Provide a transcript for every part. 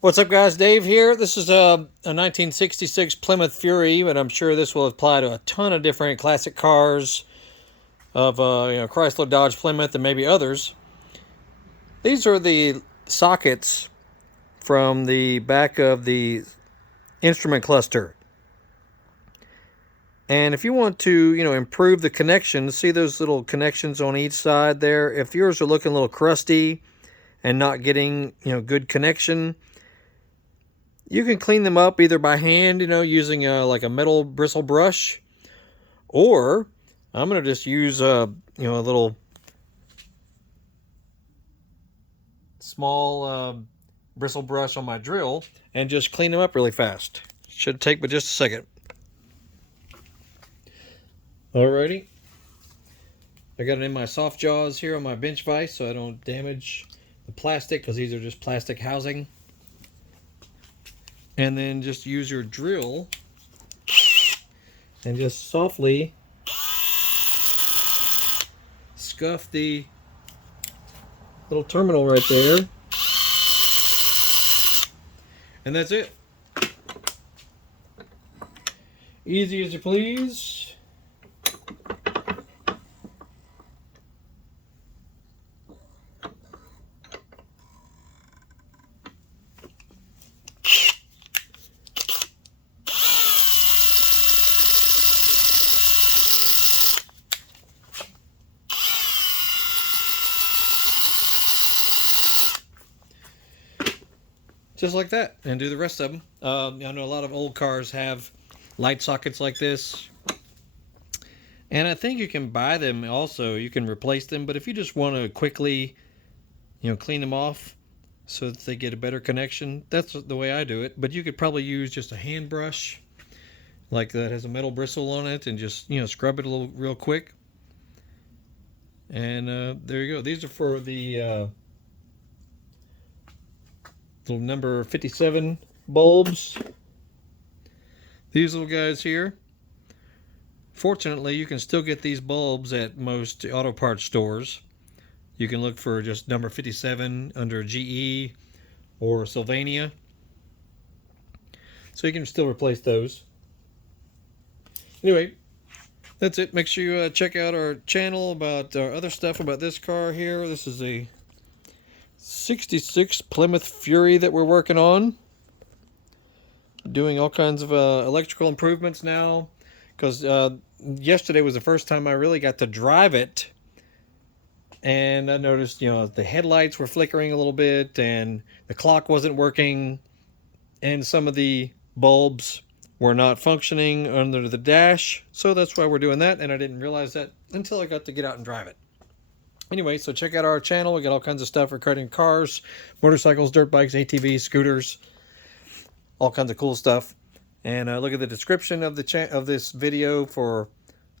What's up, guys? Dave here. This is a 1966 Plymouth Fury, but I'm sure this will apply to a ton of different classic cars of Chrysler, Dodge, Plymouth, and maybe others. These are the sockets from the back of the instrument cluster. And if you want to, improve the connections, see those little connections on each side there. If yours are looking a little crusty and not getting, good connection, you can clean them up either by hand, using like a metal bristle brush, or I'm going to just use a little small bristle brush on my drill and just clean them up really fast. Should take but just a second. Alrighty. I got it in my soft jaws here on my bench vise so I don't damage the plastic, because these are just plastic housing. And then just use your drill and just softly scuff the little terminal right there. And that's it. Easy as you please. Just like that, and do the rest of them. I know a lot of old cars have light sockets like this, and I think you can buy them also. You can replace them, but if you just want to quickly, clean them off so that they get a better connection, that's the way I do it. But you could probably use just a hand brush, like that has a metal bristle on it, and just scrub it a little real quick. And there you go. These are for the little number 57 bulbs. These little guys here. Fortunately, you can still get these bulbs at most auto parts stores. You can look for just number 57 under GE or Sylvania. So you can still replace those. Anyway, that's it. Make sure you check out our channel about our other stuff about this car here. This is a 66 Plymouth Fury that we're working on. Doing all kinds of electrical improvements now, because yesterday was the first time I really got to drive it, and I noticed the headlights were flickering a little bit, and the clock wasn't working, and some of the bulbs were not functioning under the dash. So that's why we're doing that, and I didn't realize that until I got to get out and drive it. Anyway, so check out our channel. We got all kinds of stuff regarding cars, motorcycles, dirt bikes, ATVs, scooters, all kinds of cool stuff. And look at the description of this video for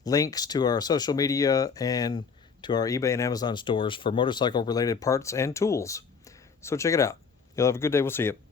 links to our social media and to our eBay and Amazon stores for motorcycle related parts and tools. So check it out. You'll have a good day. We'll see you.